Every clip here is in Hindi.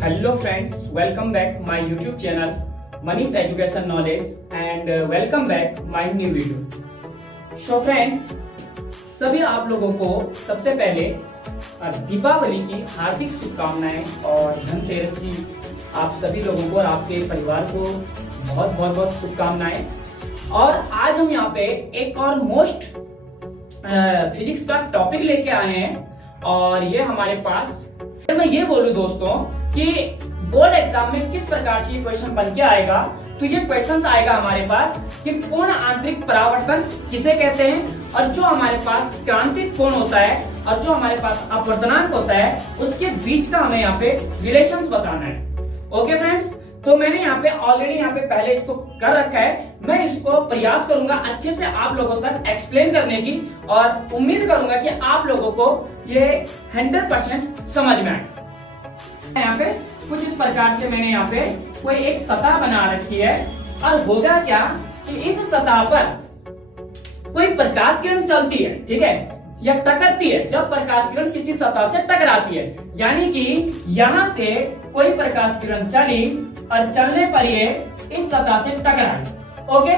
Hello friends, welcome back my YouTube channel Manish Education Knowledge and welcome back my new video. So friends, सभी आप लोगों को सबसे पहले दीपावली की हार्दिक शुभकामनाएं और धनतेरस की आप सभी लोगों को और आपके परिवार को बहुत शुभकामनाएं। और आज हम यहाँ पे एक और मोस्ट फिजिक्स का टॉपिक लेके आए हैं और ये हमारे पास मैं ये बोलूं दोस्तों कि बोर्ड एग्जाम में किस प्रकार से ये क्वेश्चन बन के आएगा, तो ये क्वेश्चंस आएगा हमारे पास कि पूर्ण आंतरिक परावर्तन किसे कहते हैं और जो हमारे पास क्रांतिक कोण होता है और जो हमारे पास अपवर्तनांक होता है उसके बीच का हमें यहाँ पे रिलेशंस बताना है। ओके फ्रेंड्स, तो मैंने यहाँ पे ऑलरेडी यहाँ पे पहले इसको कर रखा है। मैं इसको प्रयास करूंगा अच्छे से आप लोगों तक एक्सप्लेन करने की और उम्मीद करूंगा कि आप लोगों को ये 100% समझ में आए। यहाँ पे कुछ इस प्रकार से मैंने यहाँ पे कोई एक सतह बना रखी है और होगा क्या कि इस सतह पर कोई प्रकाश किरण चलती है, ठीक है, या टकरती है। जब प्रकाश किरण किसी सतह से टकराती है, यानी कि यहां से कोई प्रकाश किरण चली और चलने पर ये इस सतह से टकराई। ओके,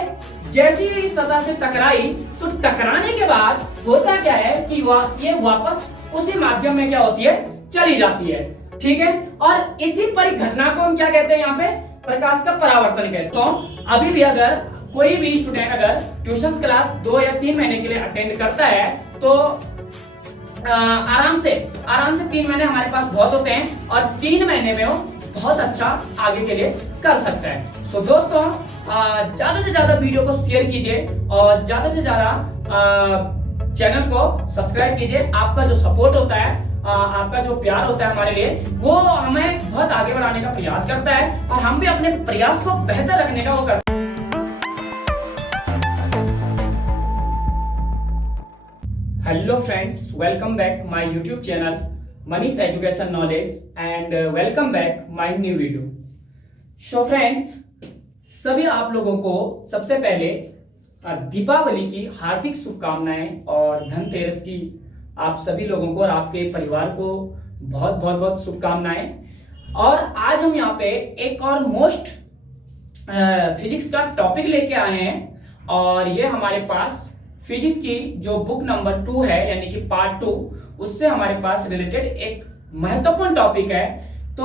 जैसे ही इस सतह से टकराई तो टकराने के बाद होता क्या है कि ये वापस उसी माध्यम में क्या होती है, चली जाती है, ठीक है। और इसी परिघटना को हम क्या कहते हैं, यहाँ पे प्रकाश का परावर्तन कहते हैं। तो अभी भी अगर कोई भी स्टूडेंट अगर ट्यूशन क्लास 2 या 3 महीने के लिए अटेंड करता है तो आराम से 3 महीने हमारे पास बहुत होते हैं और 3 महीने में वो बहुत अच्छा आगे के लिए कर सकता है। सो दोस्तों, ज्यादा से ज्यादा वीडियो को शेयर कीजिए और ज्यादा से ज्यादा चैनल को सब्सक्राइब कीजिए। आपका जो सपोर्ट होता है, आपका जो प्यार होता है हमारे लिए, वो हमें बहुत आगे बढ़ाने का प्रयास करता है और हम भी अपने प्रयास को बेहतर रखने का वो करते हैं। Hello friends, welcome back my YouTube channel Manish education knowledge and welcome back my new video. So friends, सभी आप लोगों को सबसे पहले दीपावली की हार्दिक शुभकामनाएं और धनतेरस की आप सभी लोगों को और आपके परिवार को बहुत शुभकामनाएं। और आज हम यहाँ पे एक और मोस्ट फिजिक्स का टॉपिक लेके आए हैं और ये हमारे पास फिजिक्स की जो बुक नंबर 2 है, यानी कि पार्ट 2, उससे हमारे पास रिलेटेड एक महत्वपूर्ण टॉपिक है। तो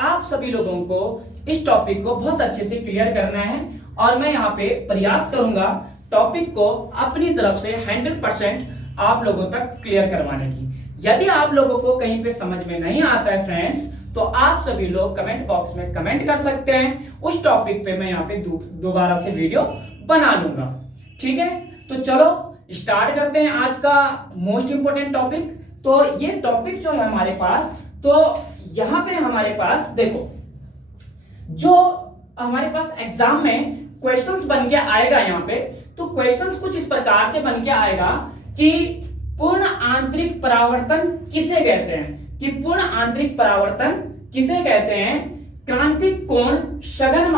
आप सभी लोगों को इस टॉपिक को बहुत अच्छे से क्लियर करना है और मैं यहाँ पे प्रयास करूंगा टॉपिक को अपनी तरफ से 100% आप लोगों तक क्लियर करवाने की। यदि आप लोगों को कहीं पे समझ में नहीं आता है फ्रेंड्स, तो आप सभी लोग कमेंट बॉक्स में कमेंट कर सकते हैं। उस टॉपिक पे मैं यहाँ पे दोबारा से वीडियो बना लूंगा, ठीक है। तो चलो स्टार्ट करते हैं आज का मोस्ट इंपोर्टेंट टॉपिक। तो ये टॉपिक जो है हमारे पास, तो यहाँ पे हमारे पास देखो, जो हमारे पास एग्जाम में क्वेश्चंस बन के आएगा यहाँ पे, तो क्वेश्चंस कुछ इस प्रकार से बन के आएगा कि पूर्ण आंतरिक परावर्तन किसे कहते हैं, कि पूर्ण आंतरिक परावर्तन किसे कहते हैं, क्रांतिक कोण सघन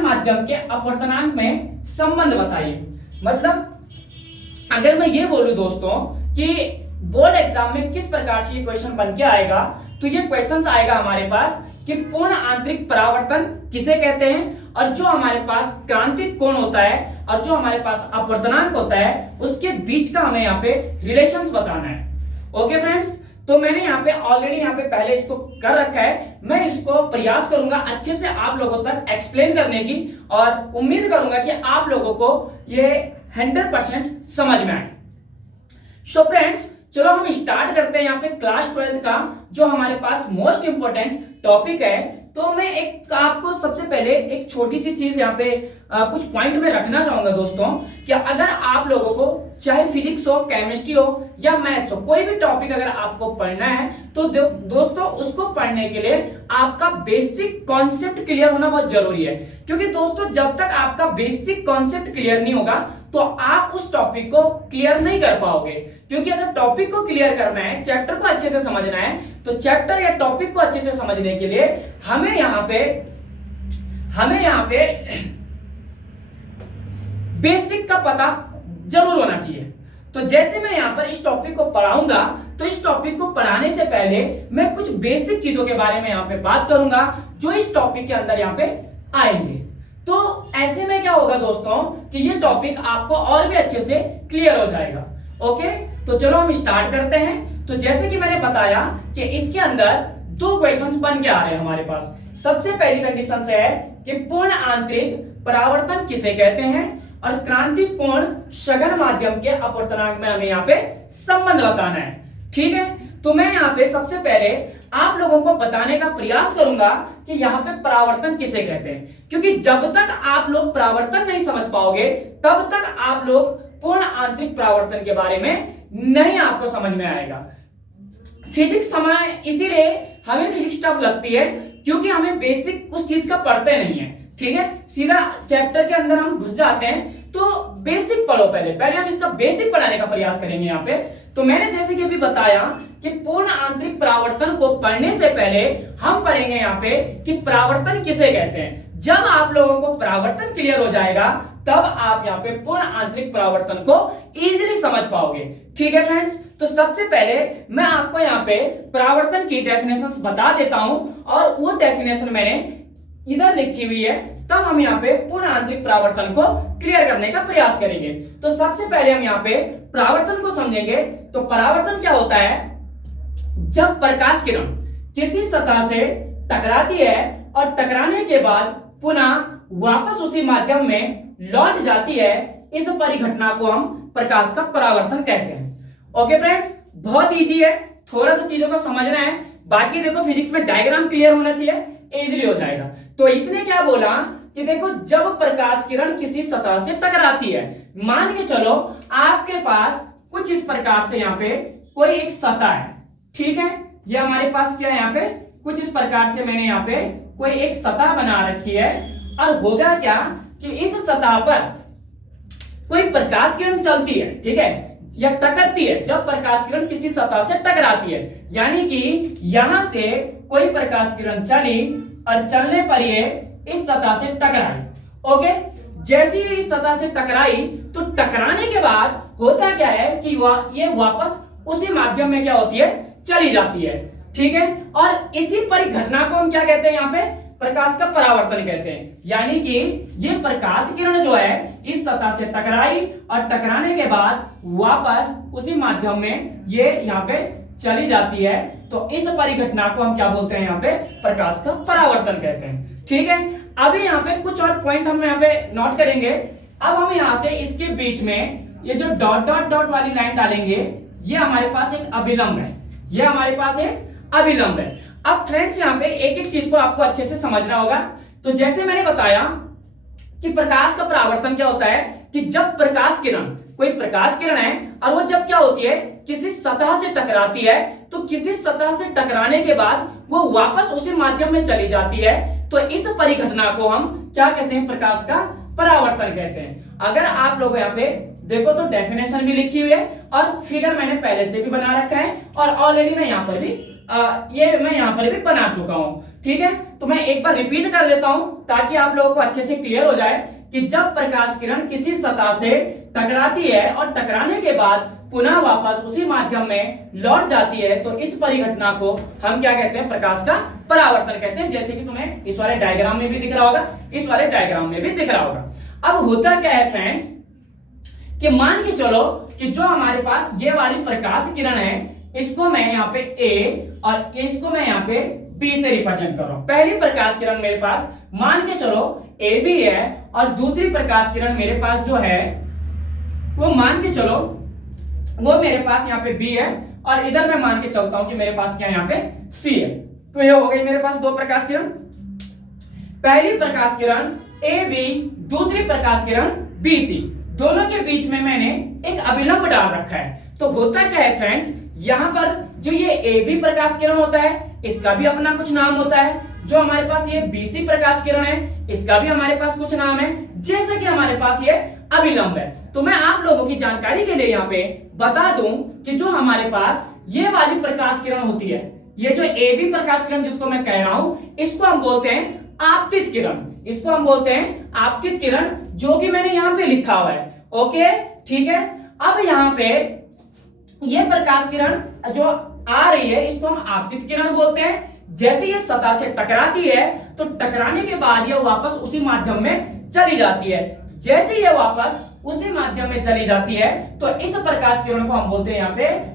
माध्यम के अपवर्तनांक में संबंध बताइए। मतलब अगर मैं ये बोलूं दोस्तों कि बोर्ड एग्जाम में किस प्रकार से ये क्वेश्चन बन के आएगा, तो ये क्वेश्चंस आएगा हमारे पास कि पूर्ण आंतरिक परावर्तन किसे कहते हैं और जो हमारे पास क्रांतिक कोण होता है और जो हमारे पास अपवर्तनांक होता है उसके बीच का हमें यहाँ पे रिलेशंस बताना है। ओके फ्रेंड्स, तो मैंने यहाँ पे ऑलरेडी यहाँ पे पहले इसको कर रखा है। मैं इसको प्रयास करूंगा अच्छे से आप लोगों तक एक्सप्लेन करने की और उम्मीद करूंगा कि आप लोगों को ये 100% समझ में आए। सो फ्रेंड्स, चलो हम स्टार्ट करते हैं यहाँ पे क्लास 12 का जो हमारे पास मोस्ट इंपोर्टेंट टॉपिक है। तो मैं एक आपको सबसे पहले एक छोटी सी चीज यहाँ पे कुछ पॉइंट में रखना चाहूंगा दोस्तों, कि अगर आप लोगों को चाहे फिजिक्स हो, केमिस्ट्री हो या मैथ्स हो, कोई भी टॉपिक अगर आपको पढ़ना है तो दोस्तों उसको पढ़ने के लिए आपका बेसिक कॉन्सेप्ट क्लियर होना बहुत जरूरी है। क्योंकि दोस्तों जब तक आपका बेसिक कॉन्सेप्ट क्लियर नहीं होगा तो आप उस टॉपिक को क्लियर नहीं कर पाओगे। क्योंकि अगर टॉपिक को क्लियर करना है, चैप्टर को अच्छे से समझना है, तो चैप्टर या टॉपिक को अच्छे से समझने के लिए हमें यहाँ पे बेसिक का पता जरूर होना चाहिए। तो जैसे मैं यहाँ पर इस टॉपिक को पढ़ाऊंगा तो इस टॉपिक को पढ़ाने से पहले मैं कुछ बेसिक चीजों के बारे में यहाँ पे बात करूंगा जो इस टॉपिक के अंदर यहाँ पे आएंगे। तो ऐसे में क्या होगा दोस्तों कि ये टॉपिक आपको और भी अच्छे से क्लियर हो जाएगा। ओके, तो चलो हम स्टार्ट करते हैं। तो जैसे कि मैंने बताया कि इसके अंदर दो क्वेश्चंस बन के आ रहे हैं हमारे पास। सबसे पहली कंडीशन से है कि पूर्ण आंतरिक परावर्तन किसे कहते हैं और क्रांतिपूर्ण सघन माध्यम के अपवर्तनांक में हमें यहाँ पे संबंध बताना है। ठीक है, तो मैं यहाँ पे सबसे पहले आप लोगों को बताने का प्रयास करूंगा कि यहाँ पे परावर्तन किसे कहते हैं, क्योंकि जब तक आप लोग परावर्तन नहीं समझ पाओगे तब तक आप लोग पूर्ण आंतरिक परावर्तन के बारे में नहीं आपको समझ में आएगा। फिजिक्स समय इसीलिए हमें फिजिक्स टफ लगती है क्योंकि हमें बेसिक उस चीज का पढ़ते नहीं है। ठीक है, सीधा चैप्टर के अंदर हम घुस जाते हैं। तो बेसिक पढ़ो, पहले हम इसका बेसिक पढ़ाने का प्रयास करेंगे यहाँ पे। तो मैंने जैसे कि अभी बताया कि पूर्ण आंतरिक परावर्तन को पढ़ने से पहले हम पढ़ेंगे यहाँ पे कि परावर्तन किसे कहते हैं। जब आप लोगों को परावर्तन क्लियर हो जाएगा तब आप यहाँ पे पूर्ण आंतरिक परावर्तन को इजीली समझ पाओगे। ठीक है फ्रेंड्स, तो सबसे पहले मैं आपको यहाँ पे परावर्तन की डेफिनेशंस बता देता हूं और वो डेफिनेशन मैंने इधर लिखी हुई है, तब हम यहाँ पे पूर्ण आंतरिक परावर्तन को क्लियर करने का प्रयास करेंगे। तो सबसे पहले हम यहाँ पे परावर्तन को समझेंगे। तो परावर्तन क्या होता है? जब प्रकाश किरण किसी सतह से टकराती है और टकराने के बाद पुनः वापस उसी माध्यम में लौट जाती है, इस परिघटना को हम प्रकाश का परावर्तन कहते हैं। ओके फ्रेंड्स, बहुत इजी है, थोड़ा सा चीजों को समझना है। बाकी देखो फिजिक्स में डायग्राम क्लियर होना चाहिए, इजीली हो जाएगा। तो इसने क्या बोला कि देखो जब प्रकाश किरण किसी सतह से टकराती है, मान के चलो आपके पास कुछ इस प्रकार से यहाँ पे कोई एक सतह है। ठीक है, ये हमारे पास क्या है, यहाँ पे कुछ इस प्रकार से मैंने यहाँ पे कोई एक सतह बना रखी है और होगा क्या कि इस सतह पर कोई प्रकाश किरण चलती है। ठीक है, या टकरती है। जब प्रकाश किरण किसी सतह से टकराती है, यानी कि यहां से कोई प्रकाश किरण चली और चलने पर ये इस सतह से टकराई। ओके, जैसे ही इस सतह से टकराई तो टकराने के बाद होता क्या है कि ये वापस उसी माध्यम में क्या होती है, चली जाती है। ठीक है, और इसी परिघटना को हम क्या कहते हैं, यहाँ पे प्रकाश का परावर्तन कहते हैं। यानी कि ये प्रकाश किरण जो है इस सतह से टकराई और टकराने के बाद वापस उसी माध्यम में ये यहाँ पे चली जाती है, तो इस परिघटना को हम क्या बोलते हैं, यहाँ पे प्रकाश का परावर्तन कहते हैं। ठीक है, अभी यहाँ पे कुछ और पॉइंट हम यहाँ पे नोट करेंगे। अब हम यहाँ से इसके बीच में ये जो डॉट डॉट डॉट वाली लाइन डालेंगे, ये हमारे पास एक अभिलंब है, ये हमारे पास एक अभिलंब है। अब फ्रेंड्स यहाँ पे एक एक चीज को आपको अच्छे से समझना होगा। तो जैसे मैंने बताया कि प्रकाश का परावर्तन क्या होता है कि जब प्रकाश किरण, कोई प्रकाश किरण है और वो जब क्या होती है किसी सतह से टकराती है, तो किसी सतह से टकराने के बाद वो वापस उसी माध्यम में चली जाती है, तो इस परिघटना को हम क्या कहते हैं, प्रकाश का परावर्तन कहते हैं। अगर आप लोग यहाँ पे देखो तो डेफिनेशन भी लिखी हुई है और फिगर मैंने पहले से भी बना रखा है और ऑलरेडी मैं यहाँ पर भी मैं यहाँ पर भी बना चुका हूँ। ठीक है, तो मैं एक बार रिपीट कर देता हूँ ताकि आप लोगों को अच्छे से क्लियर हो जाए कि जब प्रकाश किरण किसी सतह से टकराती है और टकराने के बाद पुनः वापस उसी माध्यम में लौट जाती है, तो इस परिघटना को हम क्या कहते हैं, प्रकाश का परावर्तन कहते हैं। जैसे कि तुम्हें इस वाले डायग्राम में भी दिख रहा होगा, इस वाले डायग्राम में भी दिख रहा होगा। अब होता क्या है फ्रेंड्स कि मान के चलो कि जो हमारे पास ये वाली प्रकाश किरण है, इसको मैं यहाँ पे ए और इसको मैं यहाँ पे बी से रिप्रेजेंट कर रहा हूं। पहली प्रकाश किरण मेरे पास मान के चलो ए बी है और दूसरी प्रकाश किरण मेरे पास जो है वो मान के चलो वो मेरे पास यहाँ पे बी है और इधर मैं मान के चलता हूं कि मेरे पास क्या यहाँ पे सी है। तो ये हो गई मेरे पास दो प्रकाश किरण, पहली प्रकाश किरण ए बी, दूसरी प्रकाश किरण बी सी। दोनों के बीच में मैंने एक अभिलंब डाल रखा है। तो होता क्या है फ्रेंड्स, यहाँ पर जो ये ए बी प्रकाश किरण होता है इसका भी अपना कुछ नाम होता है, जो हमारे पास ये बीसी प्रकाश किरण है इसका भी हमारे पास कुछ नाम है, जैसे कि हमारे पास ये अभिलंब है। तो मैं आप लोगों की जानकारी के लिए यहाँ पे बता दूं कि जो हमारे पास ये वाली प्रकाश किरण होती है, ये जो ए बी प्रकाश किरण जिसको मैं कह रहा हूं, इसको हम बोलते हैं आपतित किरण, इसको हम बोलते हैं आपतित किरण, जो कि मैंने यहाँ पे लिखा हुआ है। ओके ठीक है, अब यहाँ पे ये प्रकाश किरण जो आ रही है इसको हम आपतित किरण बोलते हैं। जैसे ये सतह से टकराती है तो टकराने के बाद ये वापस उसी माध्यम में चली जाती है। जैसे ये वापस उसी माध्यम में चली जाती है तो इस प्रकाश किरण को हम बोलते हैं यहाँ पे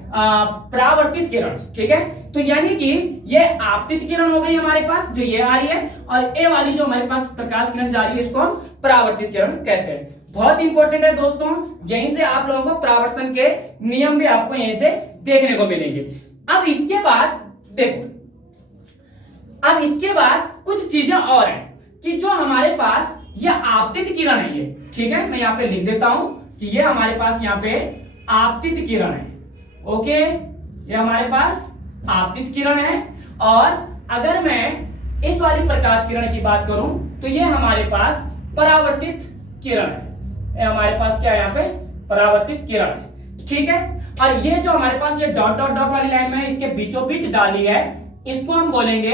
परावर्तित किरण। ठीक है, तो यानी कि ये आपतित किरण हो गई हमारे पास जो ये आ रही है, और ए वाली जो हमारे पास प्रकाश किरण जा रही है इसको हम परावर्तित किरण कहते हैं। बहुत इंपॉर्टेंट है दोस्तों, यहीं से आप लोगों को परावर्तन के नियम भी आपको यहीं से देखने को मिलेंगे। अब इसके बाद देखो, अब इसके बाद कुछ चीजें और हैं कि जो हमारे पास ये आपतित किरण है ये, ठीक है, मैं यहाँ पे लिख देता हूं कि ये हमारे पास यहाँ पे आपतित किरण है। ओके, ये हमारे पास आपतित किरण है। और अगर मैं इस वाली प्रकाश किरण की बात करूं तो ये हमारे पास परावर्तित किरण है। ये हमारे पास क्या है यहाँ पे परावर्तित किरण है। ठीक है, और ये जो हमारे पास ये डॉट डॉट डॉट वाली लाइन में इसके बीचों बीच डाली है इसको हम बोलेंगे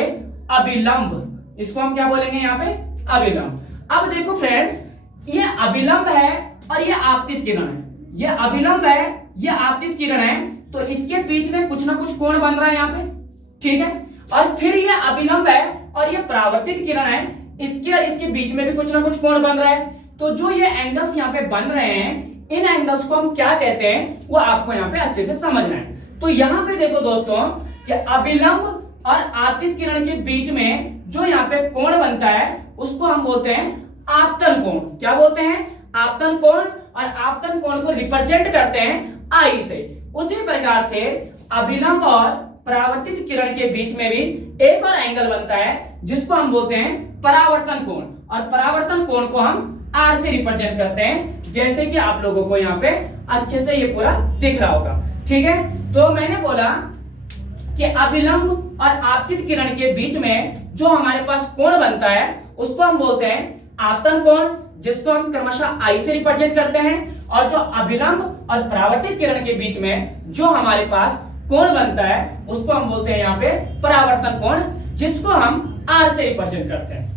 अभिलंब। इसको हम क्या बोलेंगे यहाँ पे अभिलंब। अब देखो फ्रेंड्स, ये अभिलंब है और ये आपतित किरण है। ये अभिलंब है, ये आपतित किरण है, तो इसके बीच में कुछ ना कुछ कोण बन रहा है यहाँ पे। ठीक है, और फिर ये अभिलंब है और ये परावर्तित किरण है, इसके और इसके बीच में भी कुछ ना कुछ कोण बन रहा है। तो जो ये एंगल्स यहाँ पे बन रहे हैं इन एंगल्स को हम क्या कहते हैं वो आपको यहाँ पे अच्छे से समझना है। तो यहाँ पे देखो दोस्तों कि अभिलंब और आपतित किरण के बीच में जो यहाँ पे कोण बनता है उसको हम बोलते हैं आपतन कोण। क्या बोलते हैं? आपतन कोण। और आपतन कोण को रिप्रेजेंट करते हैं आई से। उसी प्रकार से अभिलंब और परावर्तित किरण के बीच में भी एक और एंगल बनता है जिसको हम बोलते हैं परावर्तन कोण, और परावर्तन कोण को हम आर से रिप्रेजेंट करते हैं, जैसे कि आप लोगों को यहाँ पे अच्छे से ये पूरा दिख रहा होगा। ठीक है, तो मैंने बोला कि अभिलंब और आपतित किरण के बीच में जो हमारे पास कोण बनता है उसको हम बोलते हैं आपतन कोण, जिसको हम क्रमशः आई से रिप्रेजेंट करते हैं। और जो अभिलंब और परावर्तित किरण के बीच में जो हमारे पास कोण बनता है उसको हम बोलते हैं यहाँ पे परावर्तन कोण, जिसको हम आर से रिप्रेजेंट करते हैं।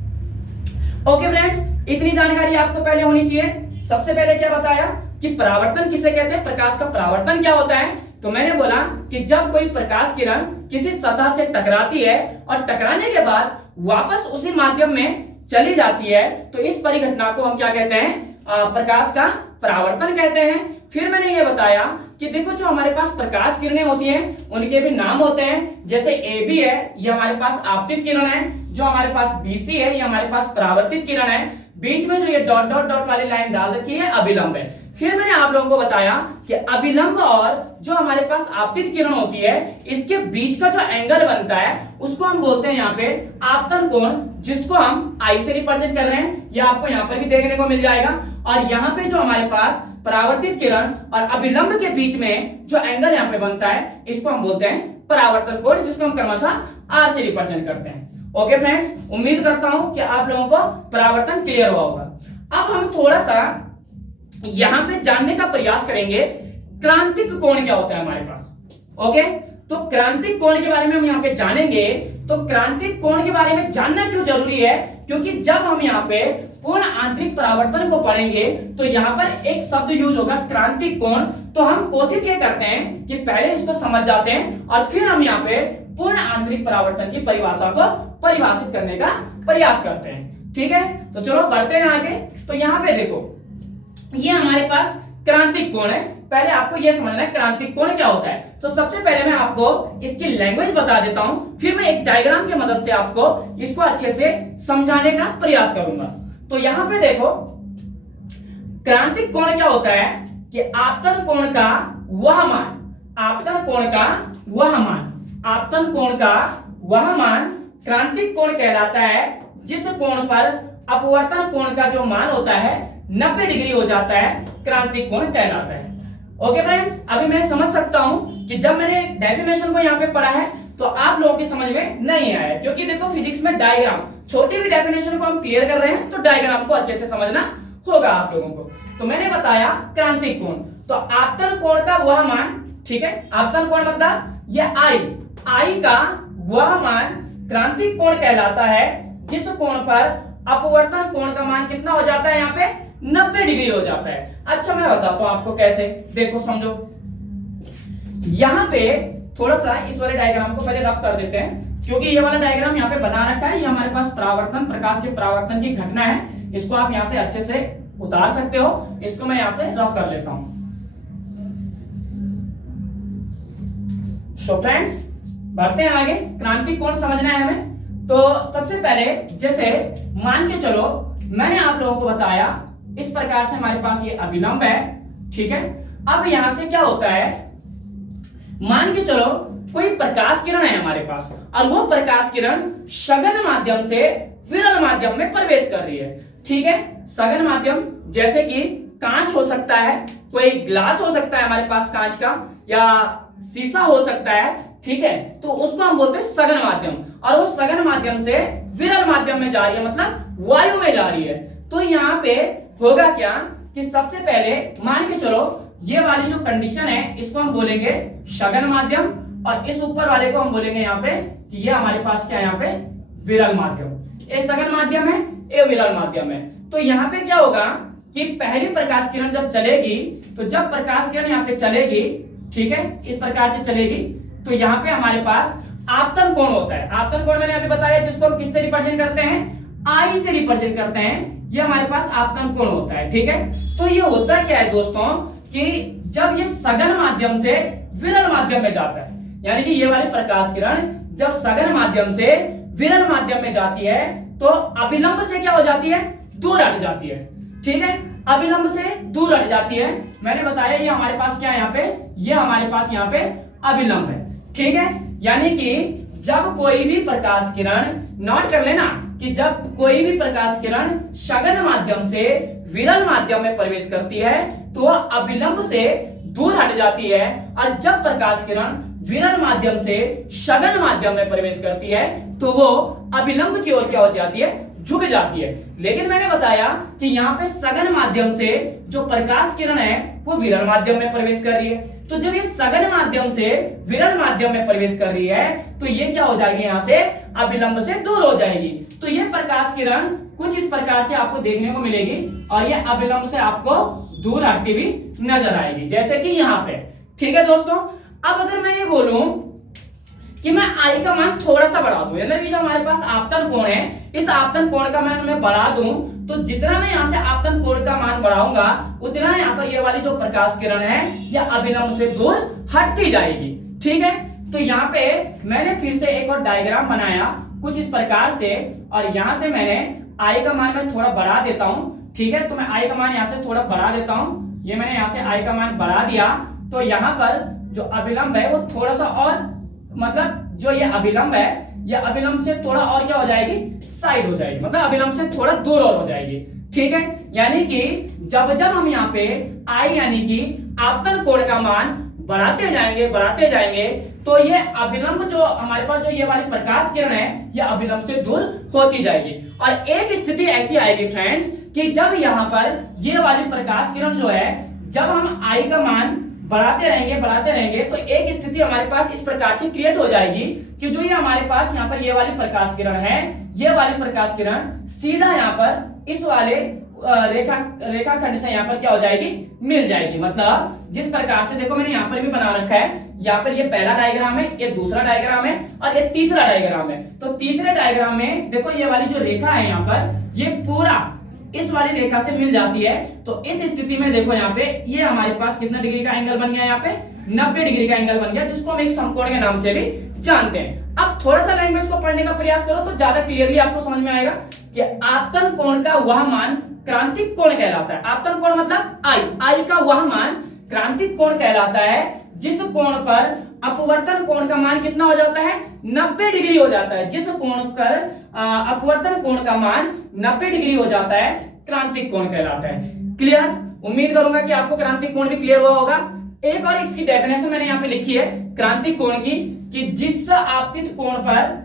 ओके फ्रेंड्स, इतनी जानकारी आपको पहले होनी चाहिए। सबसे पहले क्या बताया कि परावर्तन किसे कहते हैं, प्रकाश का परावर्तन क्या होता है। तो मैंने बोला कि जब कोई प्रकाश किरण किसी सतह से टकराती है और टकराने के बाद वापस उसी माध्यम में चली जाती है तो इस परिघटना को हम क्या कहते हैं, प्रकाश का परावर्तन कहते हैं। फिर मैंने ये बताया कि देखो जो हमारे पास प्रकाश किरणें होती हैं उनके भी नाम होते हैं, जैसे ए बी है ये हमारे पास आपतित किरण है, जो हमारे पास बी सी है ये हमारे पास परावर्तित किरण है, बीच में जो ये डॉट डॉट डॉट वाली लाइन डाल रखी है अभिलंब है। फिर मैंने आप लोगों को बताया कि अभिलंब और जो हमारे पास आपतित किरण होती है इसके बीच का जो एंगल बनता है उसको हम बोलते हैं यहाँ पे आपतन कोण, जिसको हम आई से रिप्रेजेंट कर रहे हैं। ये आपको यहाँ पर भी देखने को मिल जाएगा। और यहाँ पे जो हमारे पास परावर्तित किरण और अभिलंब के बीच में जो एंगल यहाँ पे बनता है इसको हम बोलते हैं परावर्तन कोण, जिसको हम क्रमशः आर से रिप्रेजेंट करते हैं। ओके फ्रेंड्स, उम्मीद करता हूं कि आप लोगों को परावर्तन क्लियर हुआ होगा। अब हम थोड़ा सा यहां पे जानने का प्रयास करेंगे क्रांतिक कोण क्या होता है हमारे पास। ओके, तो क्रांतिक कोण के बारे में हम यहाँ पे जानेंगे। तो क्रांतिक कोण के बारे में जानना क्यों जरूरी है, क्योंकि जब हम यहाँ पे पूर्ण आंतरिक परावर्तन को पढ़ेंगे तो यहाँ पर एक शब्द यूज होगा क्रांतिक कोण। तो हम कोशिश ये करते हैं कि पहले इसको समझ जाते हैं और फिर हम यहाँ पे पूर्ण आंतरिक परावर्तन की परिभाषा को परिभाषित करने का प्रयास करते हैं। ठीक है, तो चलो बढ़ते हैं आगे। तो यहाँ पे देखो ये हमारे पास क्रांतिक कोण है। पहले आपको यह समझना है क्रांतिक कोण क्या होता है। तो सबसे पहले मैं आपको इसकी लैंग्वेज बता देता हूं, फिर मैं एक डायग्राम की मदद से आपको इसको अच्छे से समझाने का प्रयास करूंगा। तो यहां पे देखो क्रांतिक कोण क्या होता है कि आपतन कोण का वह मान, आपतन कोण का वह मान, आपतन कोण का वह मान क्रांतिक कोण कहलाता है जिस कोण पर अपवर्तन कोण का जो मान होता है 90 डिग्री हो जाता है, क्रांतिक कोण कहलाता है। ओके फ्रेंड्स, अभी मैं समझ सकता हूं कि जब मैंने डेफिनेशन को यहाँ पे पढ़ा है तो आप लोगों की समझ में नहीं आया, क्योंकि देखो फिजिक्स में डायग्राम, छोटी भी डेफिनेशन को हम क्लियर कर रहे हैं तो डायग्राम को अच्छे से समझना होगा आप लोगों को। तो मैंने बताया क्रांतिक कोण, तो आपतन कोण का वह मान, ठीक है, आपतन कोण मतलब ये आई का वह मान क्रांतिक कोण कहलाता है जिस कोण पर अपवर्तन कोण का मान कितना हो जाता है, यहाँ पे 90 डिग्री हो जाता है। अच्छा मैं बताता हूं आपको कैसे, देखो समझो। यहाँ पे थोड़ा सा इस वाले डायग्राम को पहले रफ कर देते हैं, क्योंकि ये वाला डायग्राम यहाँ पे बना रखा है, ये हमारे पास परावर्तन, प्रकाश के परावर्तन की घटना है। इसको आप यहाँ से अच्छे से उतार सकते हो। इसको मैं यहाँ से रफ कर लेता हूं। सो फ्रेंड्स, बढ़ते हैं आगे। क्रांतिक कोण समझना है हमें। तो सबसे पहले जैसे मान के चलो मैंने आप लोगों को बताया इस प्रकार से हमारे पास ये अभिलंब है, ठीक है। अब यहां से क्या होता है, मान के चलो कोई प्रकाश किरण है हमारे पास और वो प्रकाश किरण सघन माध्यम से विरल माध्यम में प्रवेश कर रही है, ठीक है। सघन माध्यम जैसे कि कांच हो सकता है, कोई ग्लास हो सकता है हमारे पास कांच का, या शीशा हो सकता है, ठीक है। तो उसको हम बोलते हैं सघन माध्यम, और वो सघन माध्यम से विरल माध्यम में जा रही है, मतलब वायु में जा रही है। तो यहाँ पे होगा क्या कि सबसे पहले मान के चलो ये वाली जो कंडीशन है इसको हम बोलेंगे सघन माध्यम, और इस ऊपर वाले को हम बोलेंगे यहाँ पे कि ये हमारे पास क्या है, यहाँ पे विरल माध्यम। ये सघन माध्यम है, ये विरल माध्यम है। तो यहाँ पे क्या होगा कि पहली प्रकाश किरण जब चलेगी, तो जब प्रकाश किरण यहाँ पे चलेगी, ठीक है, इस प्रकार से चलेगी, तो यहाँ पे हमारे पास आपतन कोण होता है। आपतन कोण मैंने अभी बताया, जिसको हम किससे रिप्रेजेंट करते हैं, आई से रिप्रेजेंट करते हैं। ये हमारे पास आपतन कोण होता है, ठीक है। तो ये होता क्या है दोस्तों कि जब ये सघन माध्यम से विरल माध्यम में जाता है, यानी कि ये वाली प्रकाश किरण जब सघन माध्यम से विरल माध्यम में जाती है तो अभिलंब से क्या हो जाती है, दूर हट जाती है, ठीक है। अभिलंब से दूर हट जाती है। मैंने बताया ये हमारे पास क्या है, यहाँ पे ये हमारे पास यहाँ पे अभिलंब है, ठीक है। यानी कि जब कोई भी प्रकाश किरण, नोट कर लेना कि जब कोई भी प्रकाश किरण सघन माध्यम से विरल माध्यम में प्रवेश करती है तो वह अभिलंब से दूर हट जाती है, और जब प्रकाश किरण विरल माध्यम से सघन माध्यम में प्रवेश करती है तो वो अभिलंब की ओर क्या हो जाती है, झुक जाती है। लेकिन मैंने बताया कि यहाँ पे सघन माध्यम से जो प्रकाश किरण है वो विरल माध्यम में प्रवेश कर रही है। तो जब ये सघन माध्यम से विरल माध्यम में प्रवेश कर रही है तो ये क्या हो जाएगी, यहाँ से अभिलंब से दूर हो जाएगी। तो ये प्रकाश किरण कुछ इस प्रकार से आपको देखने को मिलेगी, और ये अभिलंब से आपको दूर हटती हुई नजर आएगी, जैसे कि यहाँ पे, ठीक है दोस्तों। अब अगर मैं ये बोलूं कि मैं आई का मान थोड़ा सा बढ़ा दूं, यानी जो हमारे पास आपतन कोण है, इस आपतन कोण का मान मैं बढ़ा दूं, तो जितना मैं यहाँ से आपतन कोण का मान बढ़ाऊंगा उतना यहाँ पर ये वाली जो प्रकाश किरण है यह अभिलंब से दूर हटती जाएगी, ठीक है। तो यहाँ पे मैंने फिर से एक और डायग्राम बनाया कुछ इस प्रकार से, और यहाँ से मैंने आई का मान मैं थोड़ा बढ़ा देता हूँ, ठीक है। तो मैं आई का मान यहाँ से थोड़ा बढ़ा देता हूँ, ये मैंने यहाँ से आई का मान बढ़ा दिया। तो यहाँ पर जो अभिलंब है वो थोड़ा सा और, मतलब जो ये अभिलंब है ये अभिलंब से थोड़ा और क्या हो जाएगी, साइड हो जाएगी, मतलब अभिलंब से थोड़ा दूर और हो जाएगी, ठीक है। यानी कि जब जब हम यहाँ पे आई यानी कि आपतन कोण का मान बढ़ाते जाएंगे तो ये अभिलंब जो हमारे पास जो ये वाली प्रकाश किरण है ये अभिलंब से दूर होती जाएगी। और एक स्थिति ऐसी आएगी फ्रेंड्स कि जब यहाँ पर ये वाली प्रकाश किरण जो है, जब हम आई का मान बढ़ाते रहेंगे तो एक स्थिति हमारे पास इस प्रकार से क्रिएट हो जाएगी कि जो ये हमारे पास यहाँ पर ये वाली प्रकाश किरण है, ये वाली प्रकाश किरण सीधा यहाँ पर इस वाले रेखाखंड से यहाँ पर क्या हो जाएगी, मिल जाएगी। मतलब जिस प्रकार से देखो मैंने यहाँ पर भी बना रखा है, यहाँ पर ये पहला डायग्राम है, ये दूसरा डायग्राम है और ये तीसरा डायग्राम है। तो तीसरे डायग्राम में देखो ये वाली जो रेखा है यहाँ पर ये पूरा इस वाली रेखा से मिल जाती है। तो इस स्थिति में देखो यहाँ पे ये हमारे पास कितना डिग्री का एंगल बन गया, यहाँ पे 90 डिग्री का एंगल बन गया, जिसको हम एक समकोण के नाम से भी जानते हैं। अब थोड़ा सा लैंग्वेज को पढ़ने का प्रयास करो तो ज्यादा क्लियरली आपको समझ में आएगा कि आपतन कोण का वह मान क्रांतिक कोण कहलाता है। आपतन कोण मतलब आई का वह मान क्रांतिक कोण कहलाता है जिस कोण पर अपवर्तन कोण का मान कितना हो जाता है, 90 डिग्री हो जाता है। जिस कोण पर अपवर्तन कोण का मान 90 डिग्री हो जाता है क्रांतिक कोण कहलाता है। क्लियर? उम्मीद करूंगा कि आपको क्रांतिक कोण भी क्लियर हुआ होगा। एक और इसकी डेफिनेशन मैंने यहाँ पे लिखी है क्रांतिक कोण की, कि जिस आपतित कोण पर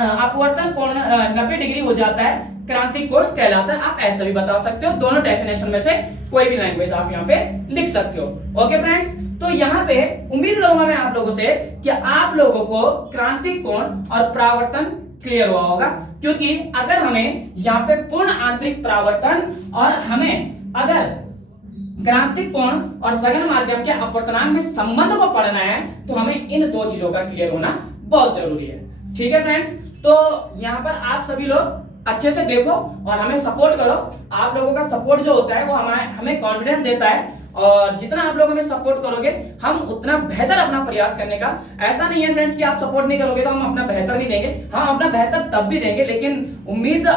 अपवर्तन कोण 90 डिग्री हो जाता है क्रांतिक कोण कहलाता है। आप ऐसा भी बता सकते हो, दोनों डेफिनेशन में से कोई भी लैंग्वेज आप यहाँ पे लिख सकते हो। ओके फ्रेंड्स, तो यहाँ पे उम्मीद करूंगा मैं आप लोगों से कि आप लोगों को क्रांतिक कोण और परावर्तन क्लियर हुआ होगा, क्योंकि अगर हमें यहाँ पे पूर्ण आंतरिक परावर्तन और हमें अगर क्रांतिक कोण और सघन माध्यम के अपवर्तनांक में संबंध को पढ़ना है तो हमें इन दो चीजों का क्लियर होना बहुत जरूरी है। ठीक है फ्रेंड्स, तो यहाँ पर आप सभी लोग अच्छे से देखो और हमें सपोर्ट करो। आप लोगों का सपोर्ट जो होता है वो हमें कॉन्फिडेंस देता है, और जितना आप लोग हमें सपोर्ट करोगे हम उतना बेहतर अपना प्रयास करने का। ऐसा नहीं है फ्रेंड्स कि आप सपोर्ट नहीं करोगे तो हम अपना बेहतर नहीं देंगे, हम अपना बेहतर तब भी देंगे, लेकिन उम्मीद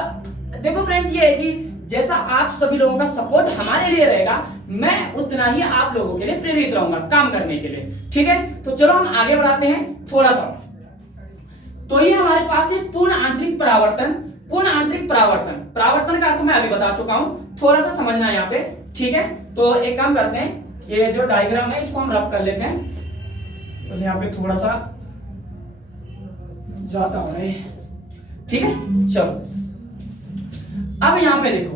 देखो फ्रेंड्स ये है कि जैसा आप सभी लोगों का सपोर्ट हमारे लिए रहेगा, मैं उतना ही आप लोगों के लिए प्रेरित रहूंगा काम करने के लिए। ठीक है, तो चलो हम आगे बढ़ाते हैं थोड़ा सा। तो ये हमारे पास है पूर्ण आंतरिक परावर्तन। पूर्ण आंतरिक परावर्तन, परावर्तन का अर्थ मैं अभी बता चुका हूं, थोड़ा सा समझना है यहाँ पे। ठीक है, तो एक काम करते हैं, ये जो डायग्राम है इसको हम रफ कर लेते हैं, बस यहाँ पे थोड़ा सा ज्यादा हो रहा है। ठीक है, चलो अब यहां पे देखो,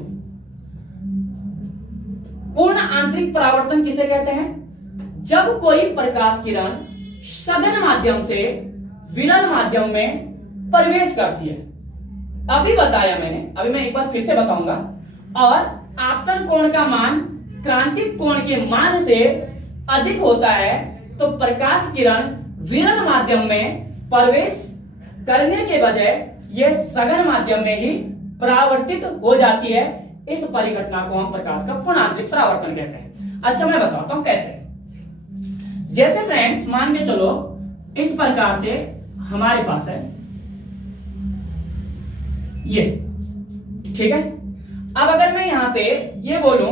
पूर्ण आंतरिक परावर्तन किसे कहते हैं? जब कोई प्रकाश किरण सघन माध्यम से विरल माध्यम में प्रवेश करती है, अभी बताया मैंने, अभी मैं एक बार फिर से बताऊंगा, और आपतन कोण का मान क्रांतिक कोण के मान से अधिक होता है तो प्रकाश किरण विरल माध्यम में प्रवेश करने के बजाय यह सघन माध्यम में ही परावर्तित हो जाती है। इस परिघटना को हम प्रकाश का पूर्ण आंतरिक परावर्तन कहते हैं। अच्छा मैं बताता हूं कैसे। जैसे फ्रेंड्स मान के चलो इस प्रकार से हमारे पास है ये, ठीक है। अब अगर मैं यहां पे ये बोलूं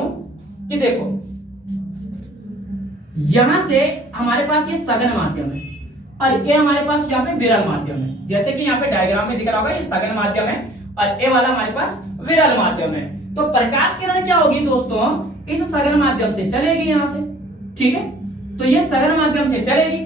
कि देखो यहां से हमारे पास ये सघन माध्यम है और ये हमारे पास यहाँ पे विरल माध्यम है, जैसे कि यहाँ पे डायग्राम में दिख रहा होगा, ये सघन माध्यम है और ये वाला हमारे पास विरल माध्यम है। तो प्रकाश किरण क्या होगी दोस्तों, इस सघन माध्यम से चलेगी यहां से, ठीक है। तो ये सघन माध्यम से चलेगी,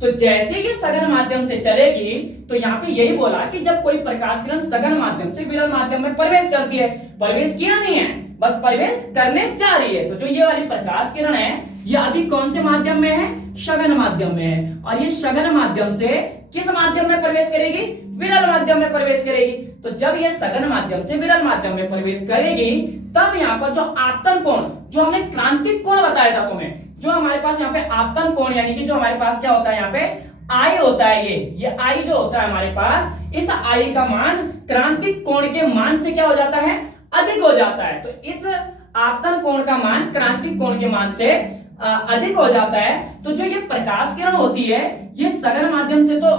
तो जैसे ये सघन माध्यम से चलेगी तो यहाँ पे यही बोला कि जब कोई प्रकाश किरण सघन माध्यम से विरल माध्यम में प्रवेश करती है, प्रवेश किया नहीं है, बस प्रवेश करने जा रही है, तो जो ये वाली प्रकाश किरण है ये अभी कौन से माध्यम में है? सघन माध्यम में है। और ये सघन माध्यम से किस माध्यम में प्रवेश करेगी? विरल माध्यम में प्रवेश करेगी। तो जब ये सघन माध्यम से विरल माध्यम में प्रवेश करेगी तब यहाँ पर जो आपतन कोण, जो हमने क्रांतिक कोण बताया था तुम्हें, जो हमारे पास यहाँ पे आपतन कोण यानी कि जो हमारे पास क्या होता है यहाँ पे आई होता है, ये आई जो होता है हमारे पास, इस आई का मान क्रांतिक कोण के मान से क्या हो जाता है? अधिक हो जाता है। तो इस आपतन कोण का मान क्रांतिक कोण के मान से अधिक हो जाता है। तो जो ये प्रकाश किरण होती है ये सघन माध्यम से तो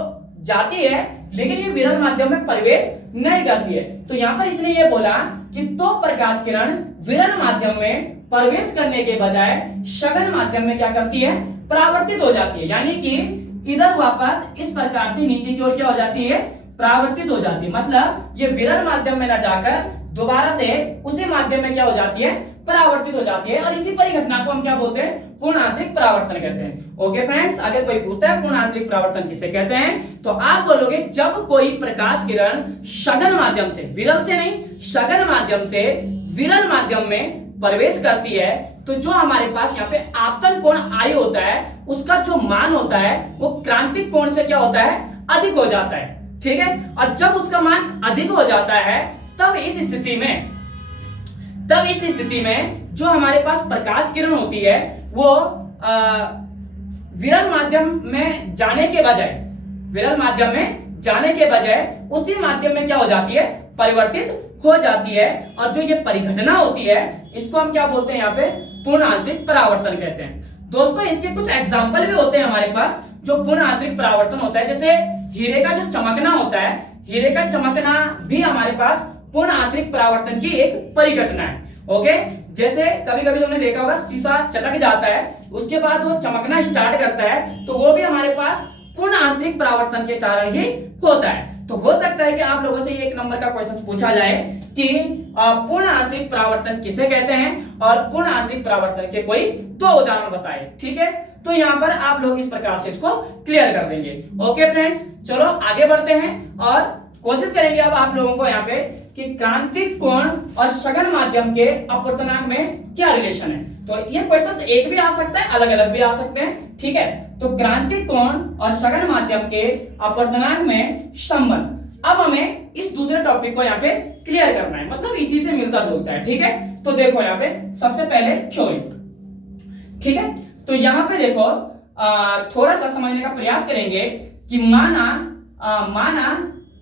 जाती है लेकिन ये विरल माध्यम में प्रवेश नहीं करती है। तो यहाँ पर इसने ये बोला कि तो प्रकाश किरण विरल माध्यम में प्रवेश करने के बजाय सघन माध्यम में क्या करती है? परावर्तित हो जाती है, यानी कि इधर वापस इस प्रकार से नीचे की ओर क्या हो जाती है? परावर्तित हो जाती है। मतलब ये विरल माध्यम में न जाकर दोबारा से उसी माध्यम में क्या हो जाती है? परावर्तित हो जाती है। और इसी परिघटना को हम क्या बोलते हैं? पूर्ण आंतरिक परावर्तन कहते हैं। ओके फ्रेंड्स, अगर कोई पूछता है पूर्ण आंतरिक परावर्तन किसे कहते हैं तो आप बोलोगे जब कोई प्रकाश किरण सघन माध्यम से, विरल से नहीं, सघन माध्यम से विरल माध्यम में प्रवेश करती है तो जो हमारे पास यहाँ पे आपतन कोण आई होता है उसका जो मान होता है वो क्रांतिक कोण से क्या होता है? अधिक हो जाता है, ठीक है। और जब उसका मान अधिक हो जाता है तब इस स्थिति में जो हमारे पास प्रकाश किरण होती है वो विरल माध्यम में जाने के बजाय उसी माध्यम में क्या हो जाती है? परिवर्तित हो जाती है। और जो ये परिघटना होती है इसको हम क्या बोलते हैं? यहाँ पे पूर्ण आंतरिक परावर्तन कहते हैं। दोस्तों इसके कुछ एग्जाम्पल भी होते हैं हमारे पास जो पूर्ण आंतरिक परावर्तन होता है, जैसे हीरे का जो चमकना होता है, हीरे का चमकना भी हमारे पास पूर्ण आंतरिक परावर्तन की एक परिघटना है। ओके, जैसे कभी कभी तुमने देखा होगा शीशा चटक जाता है उसके बाद वो चमकना स्टार्ट करता है तो वो भी हमारे पास पूर्ण आंतरिक परावर्तन के कारण ही होता है। तो हो सकता है कि आप लोगों से एक नंबर का क्वेश्चन पूछा जाए कि पूर्ण आंतरिक परावर्तन किसे कहते हैं और पूर्ण आंतरिक परावर्तन के कोई दो उदाहरण बताए, ठीक है। तो यहाँ पर आप लोग इस प्रकार से इसको क्लियर कर देंगे। ओके फ्रेंड्स, चलो आगे बढ़ते हैं और कोशिश करेंगे अब आप लोगों को यहाँ पे कि क्रांतिक कोण और सघन माध्यम के अपवर्तनांक में क्या रिलेशन है। तो ये क्वेश्चन एक भी आ सकता है, अलग अलग भी आ सकते हैं, ठीक है। तो क्रांतिक कोण और सघन माध्यम के अपवर्तनांक में संबंध, अब हमें इस दूसरे टॉपिक को यहाँ पे क्लियर करना है, मतलब इसी से मिलता जुलता है, ठीक है। तो देखो यहाँ पे सबसे पहले थ्योरी, ठीक है, तो यहां पे देखो थोड़ा सा समझने का प्रयास करेंगे कि माना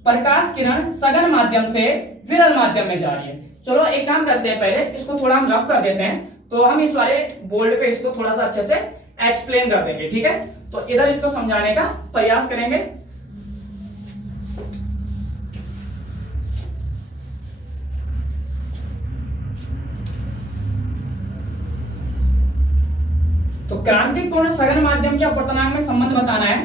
प्रकाश किरण सघन माध्यम से विरल माध्यम में जा रही है। चलो एक काम करते हैं, पहले इसको थोड़ा हम रफ कर देते हैं, तो हम इस वाले बोर्ड पे इसको थोड़ा सा अच्छे से एक्सप्लेन कर देंगे। ठीक है, तो इधर इसको समझाने का प्रयास करेंगे। तो क्रांतिक कोण सघन माध्यम के अपवर्तनांक में संबंध बताना है।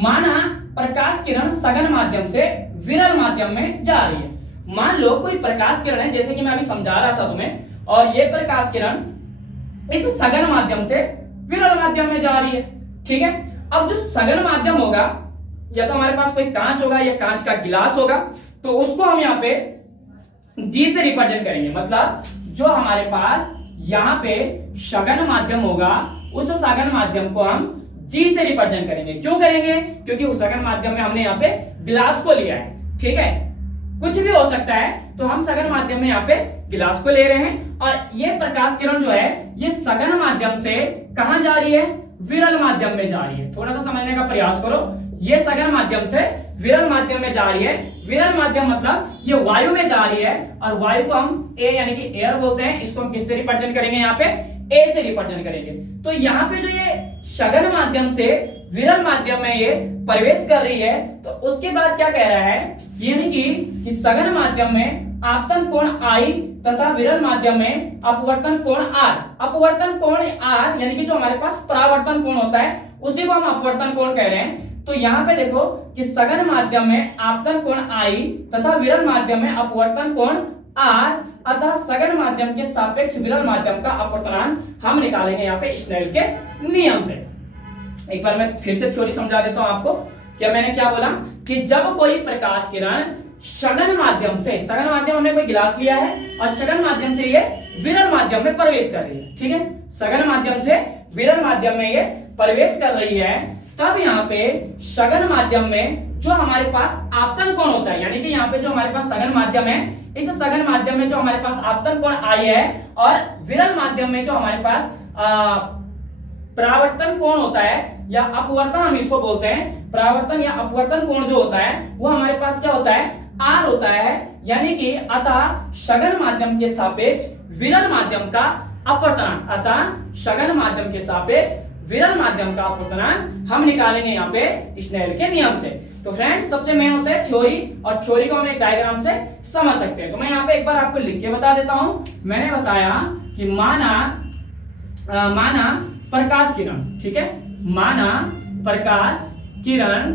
माना प्रकाश किरण सघन माध्यम से विरल माध्यम में जा रही है। मान लो कोई प्रकाश किरण है, जैसे कि मैं अभी समझा रहा था तुम्हें, और ये प्रकाश किरण इस सघन माध्यम से विरल माध्यम में जा रही है। ठीक है, अब जो सघन माध्यम होगा, या तो हमारे पास कोई कांच होगा या कांच का गिलास होगा, तो उसको हम यहाँ पे जी से रिप्रेजेंट करेंगे। मतलब जो हमारे पास यहाँ पे सघन माध्यम होगा, उस सघन माध्यम को हम जी से रिप्रेजेंट करेंगे। क्यों करेंगे? क्योंकि उस सघन माध्यम में हमने यहाँ पे गिलास को लिया है। ठीक है, कुछ भी हो सकता है, तो हम सघन माध्यम में यहाँ पे गिलास को ले रहे हैं, और ये प्रकाश किरण जो है ये सघन माध्यम से कहां जा रही है? विरल माध्यम में जा रही है। थोड़ा सा समझने का प्रयास करो, ये सघन माध्यम से विरल माध्यम में जा रही है। विरल माध्यम मतलब ये वायु में जा रही है, और वायु को हम ए यानी कि एयर बोलते हैं। इसको हम किससे रिप्रेजेंट करेंगे? यहाँ पे ए से रिप्रेजेंट करेंगे। तो यहाँ पे जो ये सघन माध्यम से विरल माध्यम में ये प्रवेश कर रही है, तो उसके बाद क्या कह रहा है? यानी कि सघन माध्यम में आपतन कोण आई तथा विरल माध्यम में अपवर्तन कोण आर। अपवर्तन कोण आर यानी कि जो हमारे पास परावर्तन कोण होता है, उसी को हम अपवर्तन कोण कह रहे हैं। तो यहाँ पे देखो कि सघन माध्यम में आपतन कोण आई तथा विरल माध्यम में अपवर्तन कोण आर, अतः सघन माध्यम के सापेक्ष विरल माध्यम का अपवर्तनांक हम निकालेंगे यहाँ पे स्नेल के नियम से। एक बार मैं फिर से थ्योरी समझा देता हूं आपको। क्या मैंने क्या बोला कि जब कोई प्रकाश किरण सघन माध्यम से, सघन माध्यम हमने कोई गिलास लिया है और सघन माध्यम से ये विरल माध्यम में प्रवेश कर रही है। ठीक है, सघन माध्यम से विरल माध्यम में ये प्रवेश कर रही है, तब यहाँ पे सघन माध्यम में जो हमारे पास आपतन कोण होता है, यानी कि यहाँ पे जो हमारे पास सघन माध्यम है, इस सघन माध्यम में जो हमारे पास आपतन कोण आई है, और विरल माध्यम में जो हमारे पास परावर्तन कोण होता है या अपवर्तन हम इसको बोलते हैं, परावर्तन या अपवर्तन कोण जो होता है वो हमारे पास क्या होता है? आर होता है। यानी कि अतः सघन माध्यम के सापेक्ष विरल माध्यम का अपवर्तनांक, अतः सघन माध्यम के सापेक्ष विरल माध्यम का अपवर्तनांक हम निकालेंगे यहाँ पे स्नेल के नियम से। तो फ्रेंड्स, सबसे मेन होता है थ्योरी, और थ्योरी को हम एक डायग्राम से समझ सकते हैं। तो मैं यहाँ पे एक बार आपको लिख के बता देता हूं। मैंने बताया कि माना प्रकाश किरण, ठीक है, माना प्रकाश किरण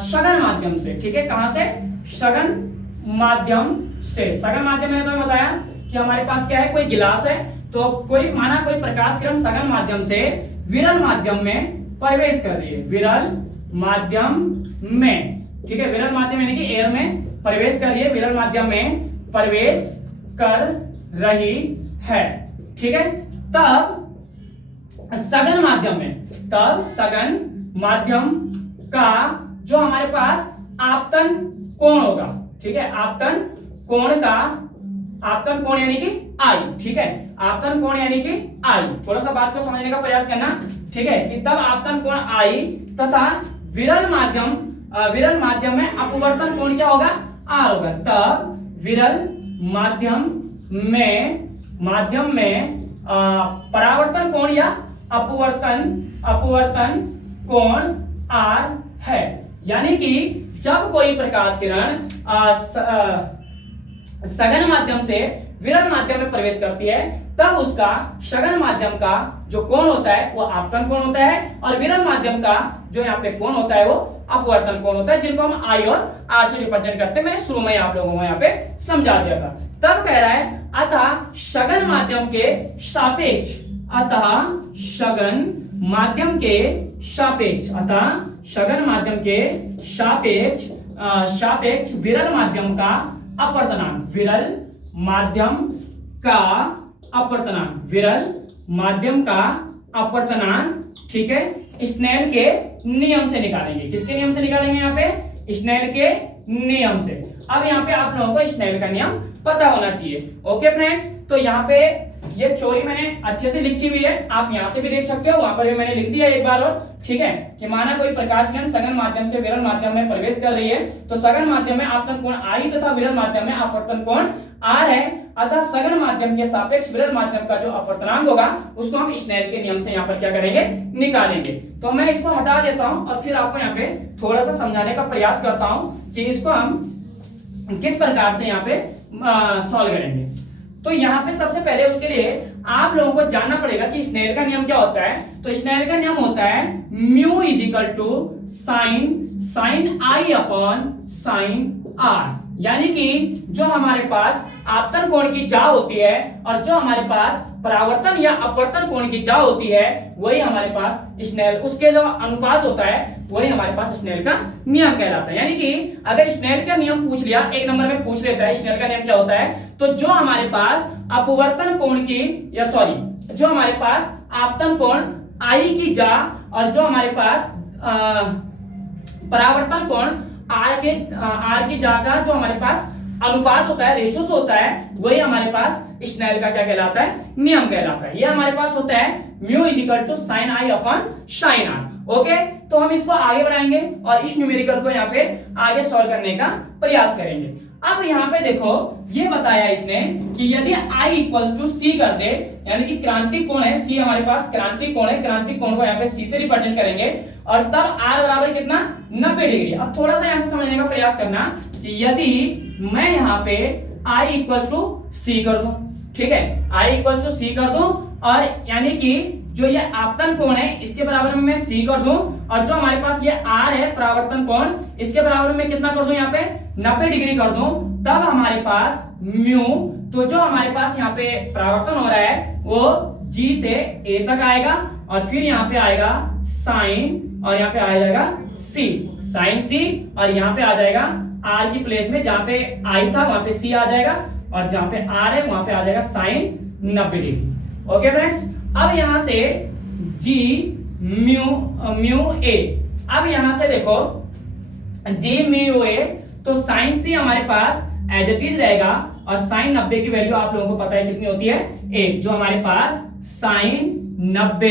सघन माध्यम से, ठीक है, कहां से? सघन माध्यम से। सघन माध्यम मैंने तुम्हें बताया कि हमारे पास क्या है? कोई गिलास है, तो कोई प्रकाश किरण सघन माध्यम से विरल माध्यम में प्रवेश कर रही है। विरल माध्यम में, ठीक है, विरल माध्यम यानी कि एयर में प्रवेश कर रही है, विरल माध्यम में प्रवेश कर रही है। ठीक है, तब सघन माध्यम का जो हमारे पास आपतन कोण होगा, ठीक है, आपतन कोण यानी कि आई, ठीक है, आपतन कोण यानी कि आई। थोड़ा सा बात को समझने का प्रयास करना, ठीक है, कि तब आपतन कोण आई तथा विरल माध्यम में अपवर्तन कोण क्या होगा? आर होगा। तब विरल माध्यम में परावर्तन कोण या अपवर्तन कोण आर है। यानी कि जब कोई प्रकाश किरण सघन माध्यम से विरल माध्यम में प्रवेश करती है, तब उसका सघन माध्यम का जो कोण होता है वो आपतन कोण होता है, और विरल माध्यम का जो यहाँ पे कोण होता है वो अपवर्तन कोण होता है, जिनको हम आई और आर से रिप्रेजेंट करते हैं। मैंने शुरू में आप लोगों को यहाँ पे समझा दिया था। तब कह रहा है अतः सघन माध्यम के सापेक्ष, अतः सघन माध्यम के सापेक्ष विरल माध्यम का अपवर्तनांक, विरल माध्यम का अपवर्तनांक, ठीक है, स्नेल के नियम से निकालेंगे। किसके नियम से निकालेंगे? यहाँ पे स्नेल के नियम से। अब यहाँ पे आप लोगों को स्नेल का नियम पता होना चाहिए। ओके फ्रेंड्स, तो यहाँ पे ये थ्योरी मैंने अच्छे से लिखी हुई है, आप यहां से भी देख सकते हो, वहां पर भी मैंने लिख दिया एक बार और, ठीक है। कि माना कोई प्रकाश किरण सघन माध्यम से विरल माध्यम में प्रवेश कर रही है, तो सघन माध्यम में आपतन कोण I तथा विरल माध्यम में अपवर्तन कोण R है, अतः सघन माध्यम के सापेक्ष विरल माध्यम का जो अपवर्तनांक होगा उसको हम स्नेल के नियम से यहाँ पर क्या करेंगे, निकालेंगे। तो मैं इसको हटा देता हूं और फिर आपको यहाँ पे थोड़ा सा समझाने का प्रयास करता हूं कि इसको हम किस प्रकार से यहाँ पे सॉल्व करेंगे। तो यहाँ पे सबसे पहले उसके लिए आप लोगों को जानना पड़ेगा कि स्नेल का नियम क्या होता है। तो स्नेल का नियम होता है mu is equal to sine i upon sine r, यानी कि जो हमारे पास आपतन कोण की जा होती है और जो हमारे पास परावर्तन या अपवर्तन कोण की जा होती है वही हमारे पास स्नेल, उसके जो अनुपात होता है वही हमारे पास स्नेल का नियम कहलाता है। यानी कि अगर स्नेल का नियम पूछ लिया, एक नंबर में पूछ लेता है स्नेल का नियम क्या होता है, तो जो हमारे पास अपवर्तन कोण की या सॉरी जो हमारे पास आपतन कोण आई की जा और जो हमारे पास परावर्तन कोण आर की जा का जो हमारे पास अनुपात होता है, रेशोस होता है, वही हमारे पास स्नेल का क्या कहलाता है, नियम कहलाता है। ये हमारे पास होता है mu is equal to sine i upon sine r. Okay, तो हम इसको आगे बढ़ाएंगे और इस न्यूमेरिकल को यहाँ पे आगे सॉल्व करने का प्रयास करेंगे। अब यहाँ पे देखो ये बताया इसने कि यदि I इक्वल्स टू सी कर दे, यानी कि क्रांतिक कोण है C हमारे पास क्रांतिक कोण है, क्रांतिक कोण को यहाँ पे C से रिप्रेजेंट करेंगे और तब R बराबर कितना 90 डिग्री। अब थोड़ा सा यहाँ से समझने का प्रयास करना कि यदि मैं यहाँ पे I इक्वल्स टू सी कर दूं, ठीक है, I इक्वल्स टू सी कर दूं और यानी कि जो ये आपतन कोण है इसके बराबर में मैं C कर दूं और जो हमारे पास ये R है परावर्तन कोण, इसके बराबर में कितना कर दूं, यहाँ पे 90 डिग्री कर दूं, तब हमारे पास म्यू, तो जो हमारे पास यहाँ पे परावर्तन हो रहा है वो G से A तक आएगा और फिर यहाँ पे आएगा साइन और यहाँ पे आ जाएगा C, साइन C और यहाँ पे आ जाएगा R की प्लेस में जहाँ पे I था वहां पे C आ जाएगा और जहाँ पे R है वहां पे आ जाएगा साइन 90 डिग्री। ओके फ्रेंड्स, अब यहां से G म्यू A, अब यहां से देखो G म्यू A, तो साइन C हमारे पास एज इट इज रहेगा और साइन 90 की वैल्यू आप लोगों को पता है कितनी होती है, 1, जो हमारे पास साइन 90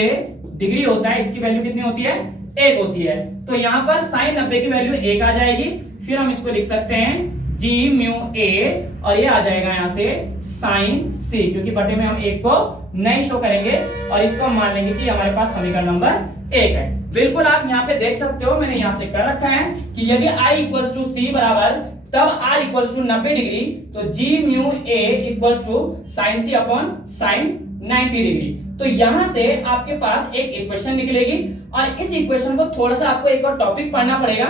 डिग्री होता है इसकी वैल्यू कितनी होती है, 1 होती है। तो यहाँ पर साइन 90 की वैल्यू 1 आ जाएगी, फिर हम इसको लिख सकते हैं G म्यू A और ये आ जाएगा यहाँ से साइन C, क्योंकि बटे में हम 1 को नहीं शो करेंगे और इसको हम मान लेंगे कि हमारे पास समीकरण नंबर 1 है। बिल्कुल आप यहाँ पे देख सकते हो, मैंने यहाँ से कर रखा है कि यदि I इक्वल्स टू C बराबर तब R इक्वल्स टू 90 डिग्री, तो G mu A equals to sine C upon sine 90 degree. तो यहां से आपके पास एक इक्वेशन निकलेगी और इस इक्वेशन को थोड़ा सा आपको एक और टॉपिक पढ़ना पड़ेगा,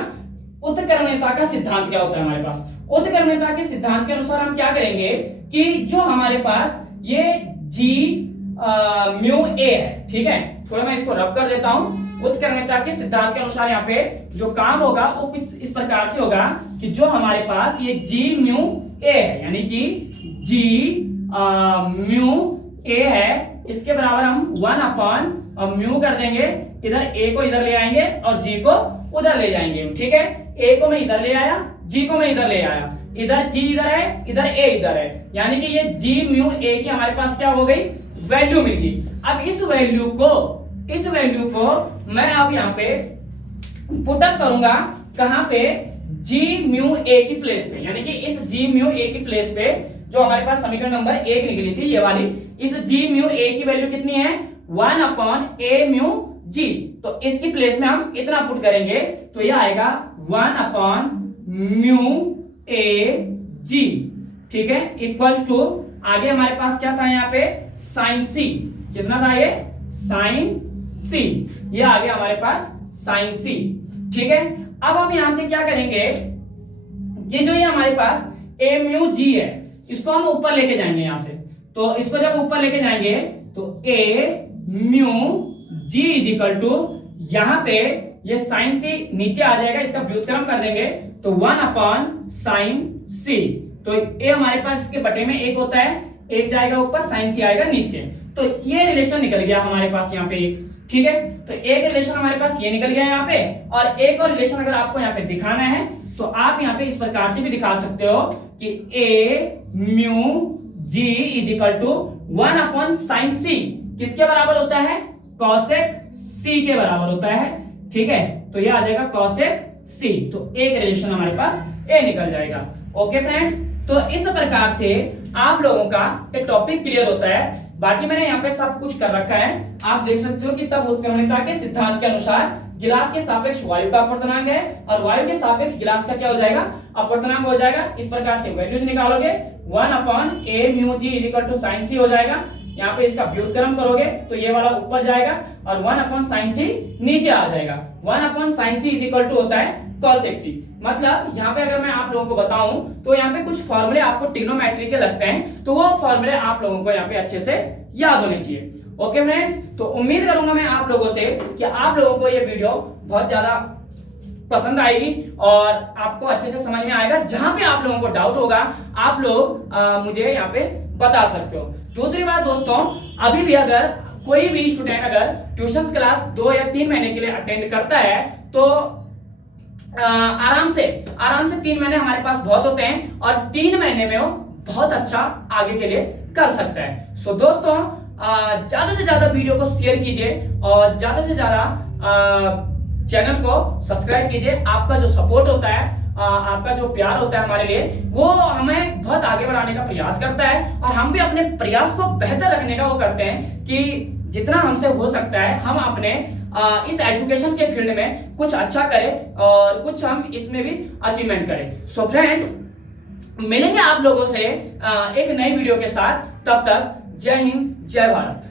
उत्क्रमणीयता का सिद्धांत क्या होता है हमारे पास। उत्क्रमणीयता के सिद्धांत के अनुसार हम क्या करेंगे कि जो हमारे पास ये G म्यू A है, ठीक है, थोड़ा मैं इसको रफ कर देता हूं। उत्क्रमणीयता के सिद्धांत के अनुसार यहाँ पे जो काम होगा वो कुछ इस प्रकार से होगा कि जो हमारे पास ये G म्यू A है, यानी कि G म्यू A है, इसके बराबर हम 1 अपॉन म्यू कर देंगे, इधर A को इधर ले आएंगे और G को उधर ले जाएंगे, ठीक है। A को मैं इधर ले आया, G को मैं इधर ले आया, इधर G इधर है, इधर A इधर है, यानी कि ये G म्यू A की हमारे पास क्या हो गई, वैल्यू मिल गई। अब इस वैल्यू को मैं अब यहाँ पे पुट अप करूंगा कहां पे, G म्यू A की प्लेस पे, यानी कि इस G म्यू A की प्लेस पे जो हमारे पास समीकरण नंबर 1 निकली थी ये वाली, इस G म्यू A की वैल्यू कितनी है, 1 अपॉन A म्यू G, तो इसकी प्लेस में हम इतना पुट करेंगे तो ये आएगा 1 अपॉन म्यू A G, ठीक है, इक्वल्स टू आगे हमारे पास क्या था यहाँ पे साइन C, कितना था ये साइन C, ये आ गया हमारे पास साइन C, ठीक है। अब हम यहां से क्या करेंगे कि जो ये हमारे पास A म्यू G है इसको हम ऊपर लेके जाएंगे यहां से, तो इसको जब ऊपर लेके जाएंगे तो A mu G is equal to, यहां पे ये साइन C नीचे आ जाएगा, इसका व्युत्क्रम कर देंगे तो 1 अपॉन साइन C, तो A हमारे पास इसके बटे में 1 होता है, 1 जाएगा ऊपर, साइन C आएगा नीचे, तो ये रिलेशन निकल गया हमारे पास यहाँ पे, ठीक है। तो एक रिलेशन हमारे पास ये निकल गया यहाँ पे, और एक और रिलेशन अगर आपको यहाँ पे दिखाना है तो आप यहाँ पे इस प्रकार से भी दिखा सकते हो कि A mu g is equal to 1 upon sine c किसके बराबर होता है, कॉसेक सी के बराबर होता है। ठीक है, तो ये आ जाएगा कॉसेक सी, तो एक रिलेशन हमारे पास ए निकल जाएगा। ओके फ्रेंड्स, तो इस प्रकार से आप लोगों का एक टॉपिक क्लियर होता है। बाकी मैंने यहाँ पे सब कुछ कर रखा है, आप देख सकते हो कि तब उत्क्रमणिका के सिद्धांत के अनुसार गिलास के सापेक्ष वायु का अपवर्तनांक है और वायु के सापेक्ष गिलास का क्या हो जाएगा, अपवर्तनांक हो जाएगा। इस प्रकार से वैल्यूज निकालोगे 1 upon a mu g is equal to sine c हो जाएगा। यहाँ पे इसका व्युत्क्रम करोगे तो ये वाला ऊपर जाएगा और 1 अपॉन साइन सी नीचे आ जाएगा। 1 upon sine c is equal to होता है कॉसेक सी। मतलब यहाँ पे अगर मैं आप लोगों को बताऊं तो यहाँ पे कुछ फॉर्मूले आपको ट्रिग्नोमेट्री के लगते हैं, तो वो फॉर्मूले आप लोगों को यहाँ पे अच्छे से याद होने चाहिए। ओके फ्रेंड्स, तो उम्मीद करूंगा मैं आप लोगों से कि आप लोगों को ये वीडियो बहुत ज्यादा पसंद आएगी और आपको अच्छे से समझ में आएगा। जहां पे आप लोगों को डाउट होगा आप लोग मुझे यहाँ पे बता सकते हो। दूसरी बात दोस्तों, अभी भी अगर कोई भी स्टूडेंट अगर ट्यूशन क्लास 2 या 3 महीने के लिए अटेंड करता है तो आराम से 3 महीने हमारे पास बहुत होते हैं और 3 महीने में वो बहुत अच्छा आगे के लिए कर सकता है। सो दोस्तों, ज्यादा से ज्यादा वीडियो को शेयर कीजिए और ज्यादा से ज्यादा चैनल को सब्सक्राइब कीजिए। आपका जो सपोर्ट होता है, आपका जो प्यार होता है हमारे लिए, वो हमें बहुत आगे बढ़ाने का प्रयास करता है और हम भी अपने प्रयास को बेहतर रखने का वो करते हैं कि जितना हमसे हो सकता है हम अपने इस एजुकेशन के फील्ड में कुछ अच्छा करें और कुछ हम इसमें भी अचीवमेंट करें। सो फ्रेंड्स, मिलेंगे आप लोगों से एक नई वीडियो के साथ। तब तक जय हिंद, जय भारत।